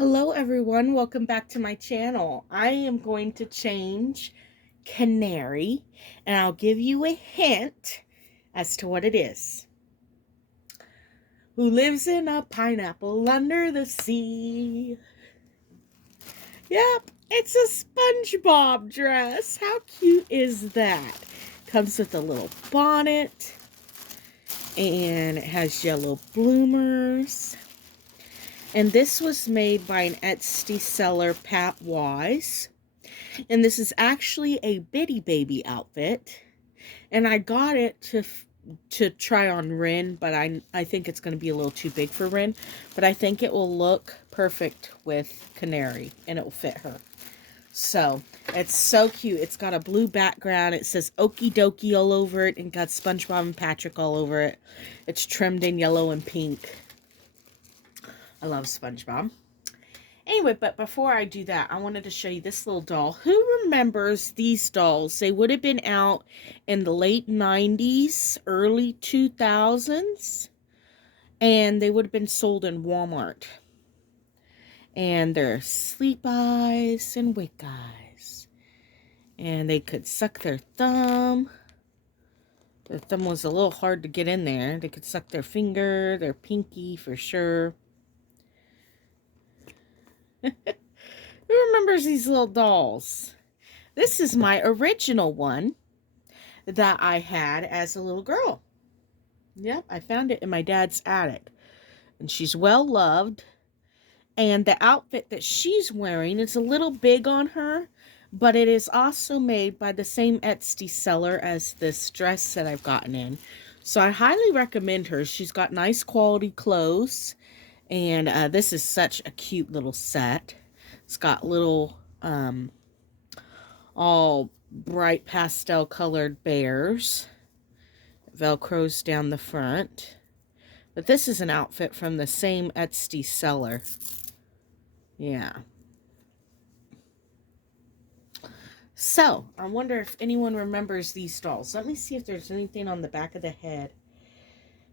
Hello everyone, welcome back to my channel. I am going to change Canary and I'll give you a hint as to what it is. Who lives in a pineapple under the sea? Yep, it's a SpongeBob dress. How cute is that? Comes with a little bonnet and it has yellow bloomers. And this was made by an Etsy seller, Pat Wise. And this is actually a Bitty Baby outfit. And I got it to try on Rin, but I think it's going to be a little too big for Rin. But I think it will look perfect with Canary, and it will fit her. So, it's so cute. It's got a blue background. It says Okie Dokie all over it, and got SpongeBob and Patrick all over it. It's trimmed in yellow and pink. I love SpongeBob. Anyway, but before I do that, I wanted to show you this little doll. Who remembers these dolls? They would have been out in the late 90s, early 2000s. And they would have been sold in Walmart. And they're sleep eyes and wake eyes. And they could suck their thumb. Their thumb was a little hard to get in there. They could suck their finger, their pinky for sure. Who remembers these little dolls? This is my original one that I had as a little girl. Yep, I found it in my dad's attic. And she's well loved. And the outfit that she's wearing is a little big on her, but it is also made by the same Etsy seller as this dress that I've gotten in. So I highly recommend her. She's got nice quality clothes. And this is such a cute little set. It's got little, all bright pastel colored bears. Velcros down the front. But this is an outfit from the same Etsy seller. Yeah. So, I wonder if anyone remembers these dolls. Let me see if there's anything on the back of the head.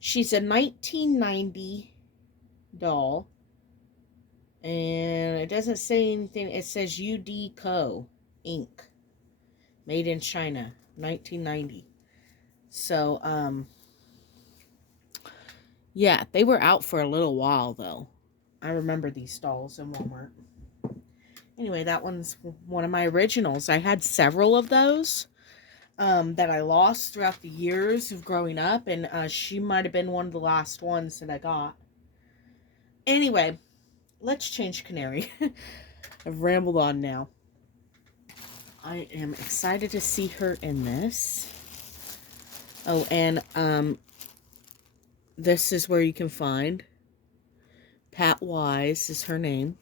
She's a 1990 doll. And it doesn't say anything. It says UD Co. Inc. Made in China. 1990. So, yeah, they were out for a little while, though. I remember these dolls in Walmart. Anyway, that one's one of my originals. I had several of those that I lost throughout the years of growing up, and she might have been one of the last ones that I got. Anyway, let's change Canary. I've rambled on now. I am excited to see her in this. Oh, and this is where you can find Pat Wise is her name.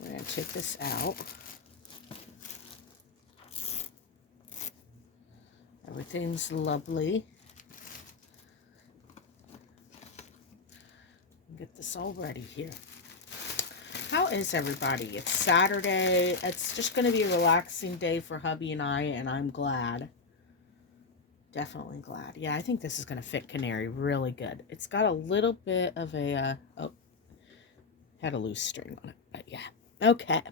We're going to check this out. Everything's lovely. Get this all ready here. How is everybody? It's Saturday. It's just going to be a relaxing day for hubby and I'm glad. Definitely glad. Yeah, I think this is going to fit Canary really good. It's got a little bit of a, had a loose string on it, but yeah. Okay,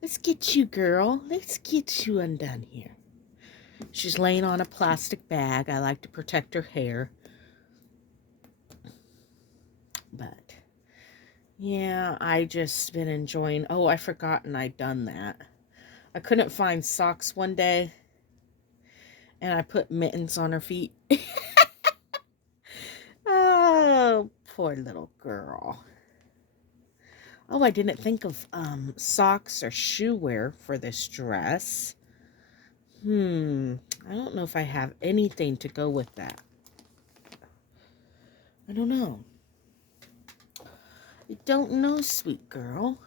let's get you, girl. Let's get you undone here. She's laying on a plastic bag. I like to protect her hair. But, yeah, I just been enjoying... Oh, I forgotten I'd done that. I couldn't find socks one day. And I put mittens on her feet. Oh, poor little girl. Oh, I didn't think of socks or shoe wear for this dress. I don't know if I have anything to go with that. I don't know. I don't know, sweet girl.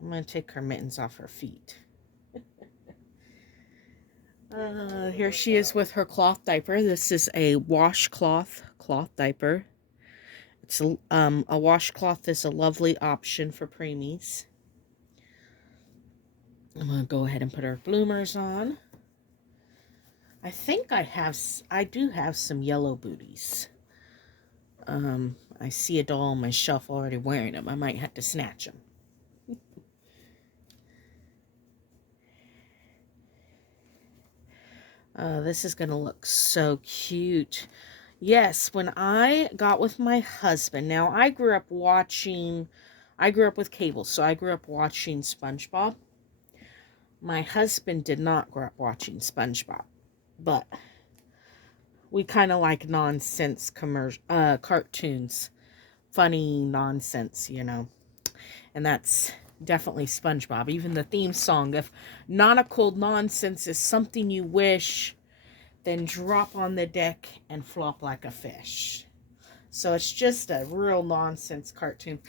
I'm going to take her mittens off her feet. Here she is with her cloth diaper. This is a washcloth cloth diaper. It's a washcloth is a lovely option for preemies. I'm going to go ahead and put her bloomers on. I think I do have some yellow booties. I see a doll on my shelf already wearing them. I might have to snatch them. This is going to look so cute. Yes, when I got with my husband, now I grew up with cable, so I grew up watching SpongeBob. My husband did not grow up watching SpongeBob, but we kind of like nonsense cartoons, funny nonsense, you know, and that's definitely SpongeBob. Even the theme song, if nautical nonsense is something you wish, then drop on the deck and flop like a fish. So it's just a real nonsense cartoon.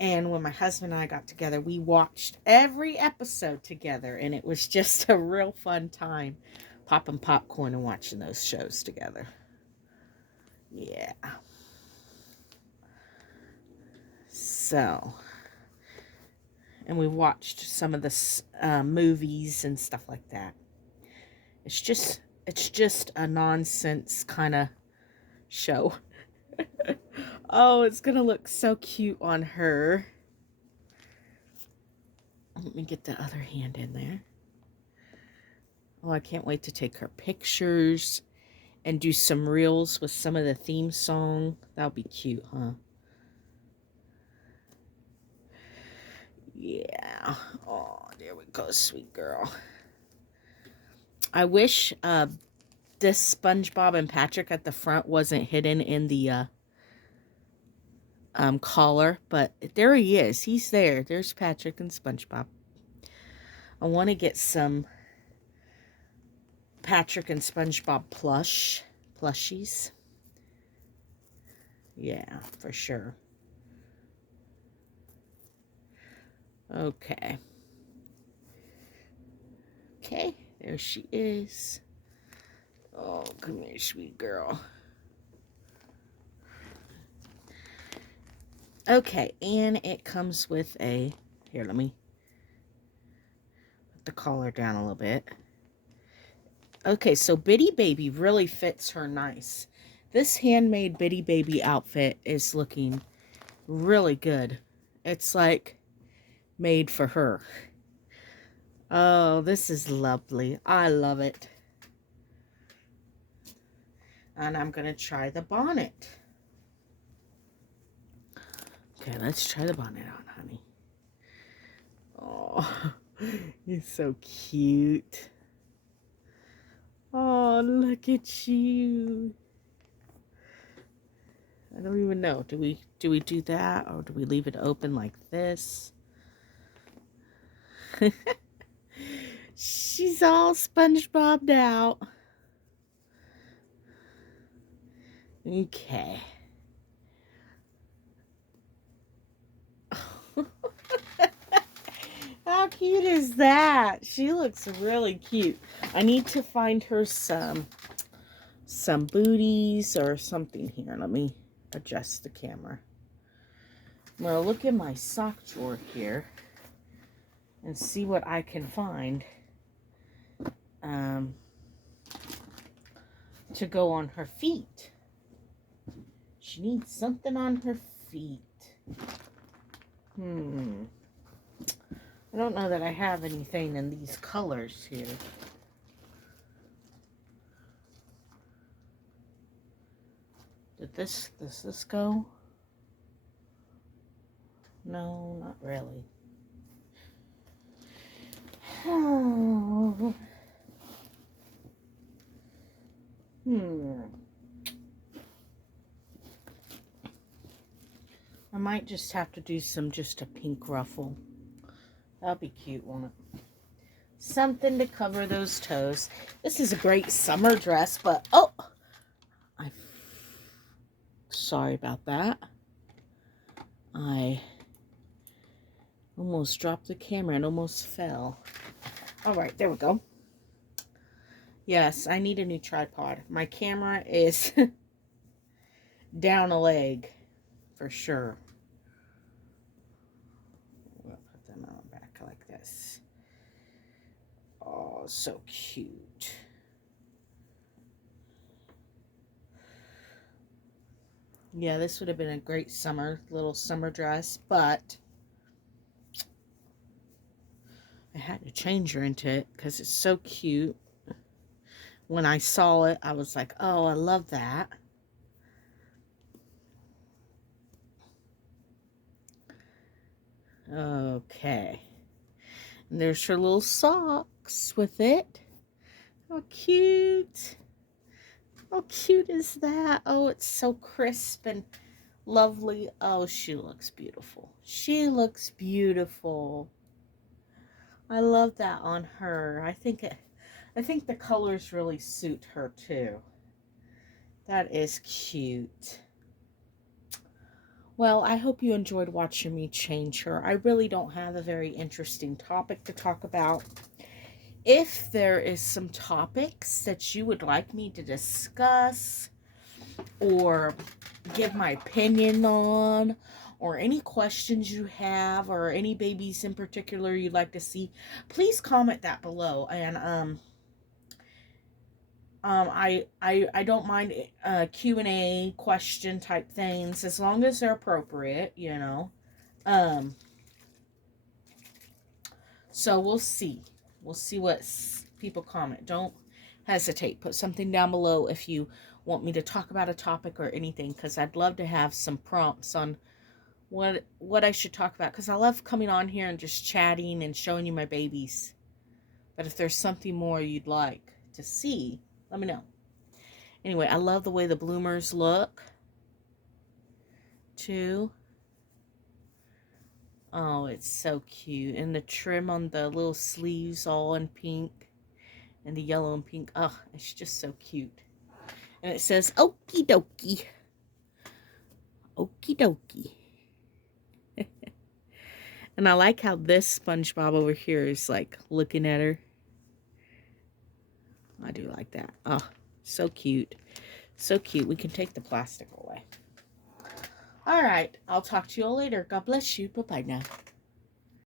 And when my husband and I got together, we watched every episode together, and it was just a real fun time popping popcorn and watching those shows together. Yeah. So, and we watched some of the movies and stuff like that. It's just a nonsense kind of show. Oh, it's gonna look so cute on her. Let me get the other hand in there. Oh, I can't wait to take her pictures and do some reels with some of the theme song. That'll be cute, huh? Yeah. Oh, there we go, sweet girl. I wish this SpongeBob and Patrick at the front wasn't hidden in the collar, but there he is. He's there. There's Patrick and SpongeBob. I want to get some Patrick and SpongeBob plushies. Yeah, for sure. Okay. Okay, there she is. Oh, come here, sweet girl. Okay, and it comes with a... Here, let me put the collar down a little bit. Okay, so Bitty Baby really fits her nice. This handmade Bitty Baby outfit is looking really good. It's like made for her. Oh, this is lovely. I love it. And I'm going to try the bonnet. Okay, let's try the bonnet on, honey. Oh, you're so cute. Oh, look at you. I don't even know. Do we do that, or do we leave it open like this? She's all SpongeBobbed out. Okay. How cute is that? She looks really cute. I need to find her some booties or something here. Let me adjust the camera. I'm going to look in my sock drawer here and see what I can find to go on her feet. She needs something on her feet. I don't know that I have anything in these colors here. Does this go? No, not really. Oh. I might just have to do just a pink ruffle. That'll be cute, won't it? Something to cover those toes. This is a great summer dress, but oh, sorry about that. I almost dropped the camera and almost fell. All right, there we go. Yes, I need a new tripod. My camera is down a leg for sure. We'll put them on back like this. Oh, so cute. Yeah, this would have been a great little summer dress, but I had to change her into it because it's so cute. When I saw it, I was like, oh, I love that. Okay. And there's her little socks with it. How cute. How cute is that? Oh, it's so crisp and lovely. Oh, she looks beautiful. She looks beautiful. I love that on her. I think the colors really suit her too. That is cute. Well, I hope you enjoyed watching me change her. I really don't have a very interesting topic to talk about. If there is some topics that you would like me to discuss or give my opinion on, or any questions you have, or any babies in particular you'd like to see, please comment that below. And I don't mind Q&A question type things as long as they're appropriate, you know. So we'll see. We'll see what people comment. Don't hesitate. Put something down below if you want me to talk about a topic or anything, because I'd love to have some prompts on what I should talk about, because I love coming on here and just chatting and showing you my babies. But if there's something more you'd like to see, let me know. Anyway, I love the way the bloomers look too. Oh, it's so cute. And the trim on the little sleeves all in pink. And the yellow and pink. Oh, it's just so cute. And it says, okie dokie. Okie dokie. And I like how this SpongeBob over here is like looking at her. I do like that. Oh, so cute. So cute. We can take the plastic away. All right. I'll talk to you all later. God bless you. Bye-bye now.